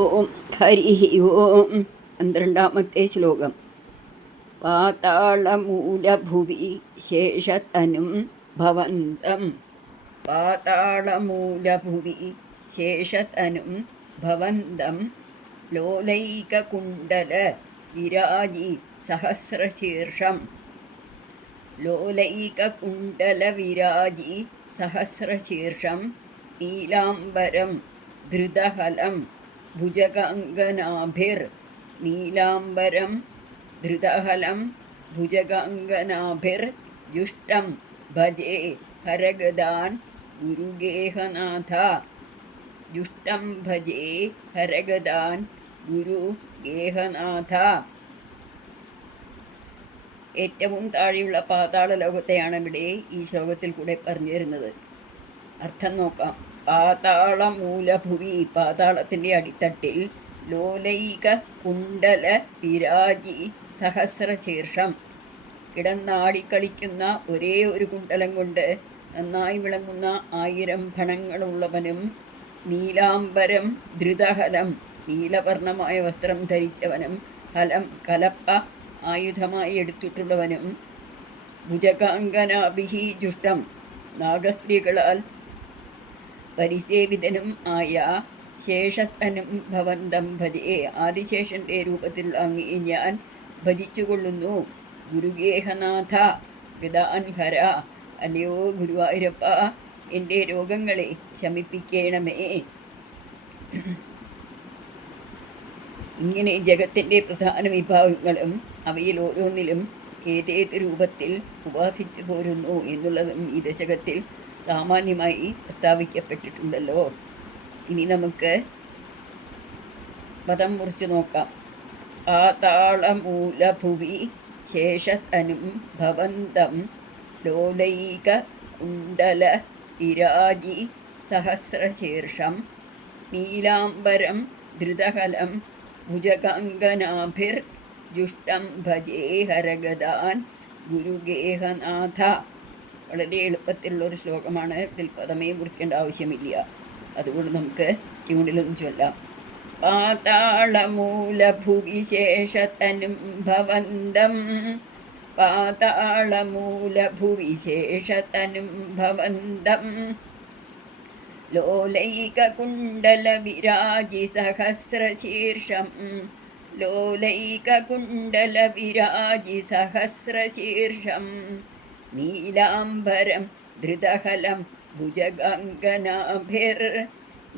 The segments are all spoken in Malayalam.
ഓം ഹരി ഓം. 12-ാമത്തെ ശ്ലോകം. പാതാളമൂലഭുവി ശേഷതനും ഭവന്തം. പാതാളമൂലഭുവി ശേഷതനും ഭവന്തം ലോലൈകകുണ്ടല വിരാജി സഹസ്രശീർഷം. ലോലൈകകുണ്ടല വിരാജി സഹസ്രശീർഷം നീലാംബരം ധൃതഹലം ഭുജഗാംഗനാഭിർ. നീലാംബരം ധൃതഹലം ഭുജഗാംഗനാഭിർ ജുഷ്ടം ഭജേ ഹരഗദാൻ ഗുരുഗേഹനാഥ. ജുഷ്ടം ഭജേ ഹരഗദാൻ ഗുരുഗേഹനാഥ. ഏറ്റവും താഴെയുള്ള പാതാള ലോകത്തെയാണ് ഇവിടെ ഈ ശ്ലോകത്തിൽ കൂടെ പറഞ്ഞു തരുന്നത്. അർത്ഥം നോക്കാം. പാതാളമൂലഭുവി, പാതാളത്തിൻ്റെ അടിത്തട്ടിൽ, ലോലൈക കുണ്ടല വിരാജി സഹസ്രശീർഷം, കിടന്നാടിക്കളിക്കുന്ന ഒരേ ഒരു കുണ്ടലം കൊണ്ട് നന്നായി വിളങ്ങുന്ന 1000 ഫണങ്ങളുള്ളവനും, നീലാംബരം ധൃതഹലം, നീലവർണമായ വസ്ത്രം ധരിച്ചവനും, ഹലം കലപ്പ ആയുധമായി എടുത്തിട്ടുള്ളവനും, ഭുജഗാംഗനാഭിഹി ജുഷ്ടം, നാഗസ്ത്രീകളാൽ പരിസേവിതനും ആയ ശേഷത്തനും ഭവന്തം ഭജേ, ആദിശേഷന്റെ രൂപത്തിൽ അങ്ങേ ഞാൻ ഭജിച്ചുകൊള്ളുന്നു. ഗുരുഗേഹനാഥ ഗദാൻ ഹര, അല്ലയോ ഗുരുവായൂരപ്പ, എൻ്റെ രോഗങ്ങളെ ശമിപ്പിക്കണമേ. ഇങ്ങനെ ജഗത്തിൻ്റെ പ്രധാന വിഭാഗങ്ങളും അവയിൽ ഓരോന്നിലും ഏതേത് രൂപത്തിൽ ഉപാസിച്ചു പോരുന്നു എന്നുള്ളതും ഈ ദശകത്തിൽ സാമാന്യമായി പ്രസ്താവിക്കപ്പെട്ടിട്ടുണ്ടല്ലോ. ഇനി നമുക്ക് പദം മുറിച്ച് നോക്കാം. പാതാളമൂലഭുവി ശേഷതനും ഭവന്തം ലോലൈക കുണ്ടല വിരാജി സഹസ്രശീർഷം നീലാംബരം ധൃതഹലം ഭുജഗാംഗനാഭിർ ജുഷ്ടം ഭജേ ഹരഗദാൻ ഗുരുഗേഹനാഥ. വളരെ എളുപ്പത്തിലുള്ളൊരു ശ്ലോകമാണ്. ഇതിൽ പദമേ മുറിക്കേണ്ട ആവശ്യമില്ല. അതുകൊണ്ട് നമുക്ക് ട്യൂണിലൊന്നും ചൊല്ലാം. പാതാളമൂലഭുവി ശേഷതനും ഭവന്തം. പാതാളമൂലഭുവി ശേഷതനും ഭവന്തം ലോലൈകകുണ്ടല വിരാജി സഹസ്രശീർഷം. ലോലൈകകുണ്ടല വിരാജി സഹസ്രശീർഷം നീലാംബരം ധൃതഹലം ഭുജഗാംഗനാഭിർ.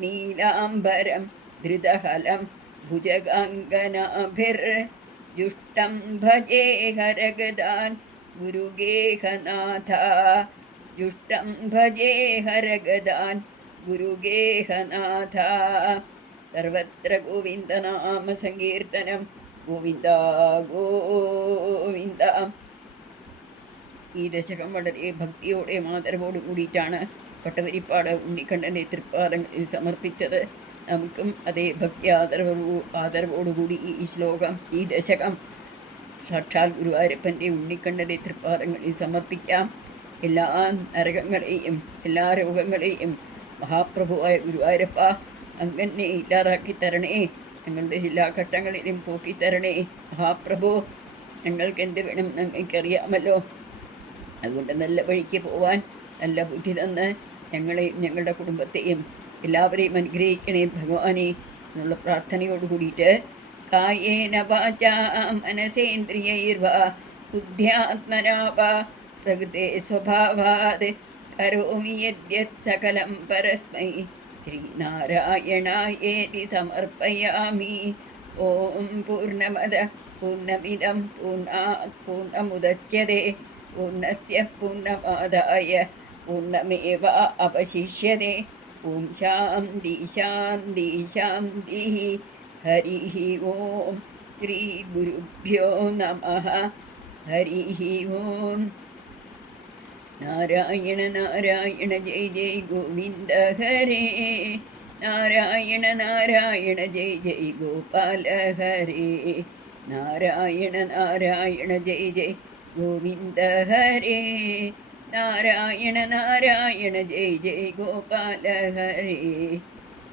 നീലാംബരം ധൃതഹലം ഭുജഗാംഗനാഭിർ ജുഷ്ടം ഭജേ ഹരഗദാൻ ഗുരുഗേഹനാഥ. ജുഷ്ടം ഭജേ ഹരഗദാൻ ഗുരുഗേഹനാഥ. സർവത്ര ഗോവിന്ദനാമ സങ്കീർത്തനം. ഗോവിന്ദ ഗോവിന്ദ. ഈ ദശകം വളരെ ഭക്തിയോടെ ആദരവോടു കൂടിയിട്ടാണ് പട്ടവരിപ്പാട് ഉണ്ണിക്കണ്ണൻ്റെ തൃപ്പാദങ്ങളിൽ സമർപ്പിച്ചത്. നമുക്കും അതേ ഭക്തി ആദരവോടുകൂടി ഈ ശ്ലോകം, ഈ ദശകം സാക്ഷാൽ ഗുരുവായൂരപ്പൻ്റെ ഉണ്ണിക്കണ്ണൻ്റെ തൃപ്പാദങ്ങളിൽ സമർപ്പിക്കാം. എല്ലാ നരകങ്ങളെയും എല്ലാ രോഗങ്ങളെയും മഹാപ്രഭുവായ ഗുരുവായൂരപ്പ അങ്ങനെ ഇല്ലാതാക്കി തരണേ. ഞങ്ങളുടെ എല്ലാ ഘട്ടങ്ങളിലും പോക്കിത്തരണേ മഹാപ്രഭു. ഞങ്ങൾക്ക് എന്ത് വേണം ഞങ്ങൾക്കറിയാമല്ലോ. അതുകൊണ്ട് നല്ല വഴിക്ക് പോവാൻ നല്ല ബുദ്ധി തന്ന് ഞങ്ങളെയും ഞങ്ങളുടെ കുടുംബത്തെയും എല്ലാവരെയും അനുഗ്രഹിക്കണേ ഭഗവാനെ എന്നുള്ള പ്രാർത്ഥനയോട് കൂടിയിട്ട് കായേന വാചാ മനസേന്ദ്രിയൈർവാ ബുദ്ധ്യാത്മനാ വാ പ്രകൃതേ സ്വഭാവാത് കരോമി യദ്യത് സകലം പരസ്മൈ ശ്രീനാരായണായേതി സമർപ്പയാമി. ഓം പൂർണ്ണമദ പൂർണ്ണമിദം പൂർണ്ണാത് പൂർണ്ണമുദച്യതേ പൂർണ്ണസ്യ പൂർണ്ണമാദായ പൂർണ്ണമേവ അവശിഷ്യതേ. ഓം ശാന്തി ശാന്തി ശാന്തി. ഹരി ഓം. ശ്രീ ഗുരുഭ്യോ നമഃ. ഹരി ഓം. നാരായണ നാരായണ ജയ ജയ ഗോവിന്ദ ഹരേ. നാരായണ നാരായണ ജയ ജയ ഗോപാല ഹരേ. നാരായണ നാരായണ ജയ ജയ ഗോവിന്ദ ഹരേ. നാരായണ നാരായണ ജയ ജയ ഗോപാല ഹരേ.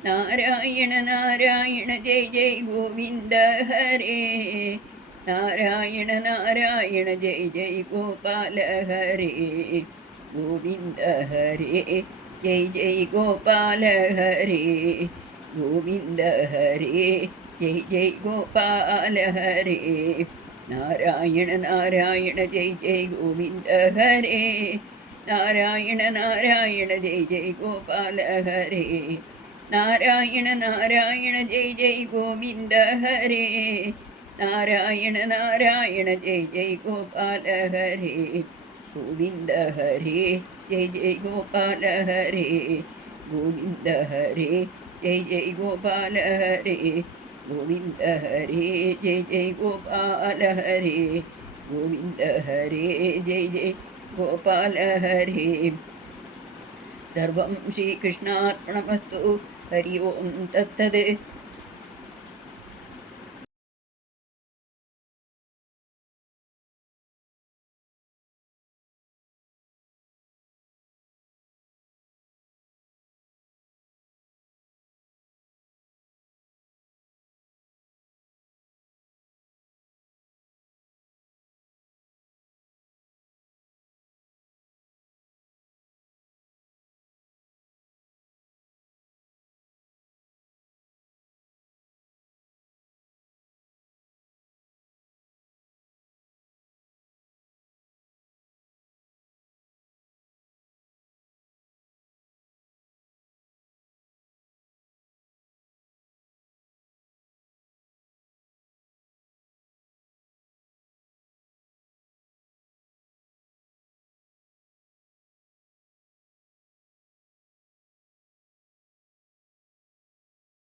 നാരായണ നാരായണ ജയ ജയ ഗോവിന്ദ ഹരേ നാരായണ നാരായണ ജയ ജയ ഗോപാല ഹരേ ഗോവിന്ദ ഹരേ ജയ ജയ ഗോപാല ഹരേ ഗോവിന്ദ ഹരേ ജയ ജയ ഗോപാല ഹരേ നാരായണ നാരായണ ജയ ജയ ഗോവിന്ദ ഹരേ നാരായണ നാരായണ ജയ ജയ ഗോപാല ഹരേ നാരായണ നാരായണ ജയ ജയ ഗോവിന്ദ ഹരേ നാരായണ നാരായണ ജയ ജയ ഗോപാല ഹരേ ഗോവിന്ദ ഹരേ ജയ ജയ ഗോപാല ഹരേ ഗോവിന്ദ ഹരേ ജയ ജയ ഗോപാല ഹരേ ഗോവിന്ദ ഹരേ ജയ ജയ ഗോപാല ഹരേ ഗോവിന്ദ ഹരേ ജയ ജയ ഗോപാല ഹരേ സർവം ശ്രീകൃഷ്ണാർപ്പണമസ്തു ഹരി ഓം തത്സത്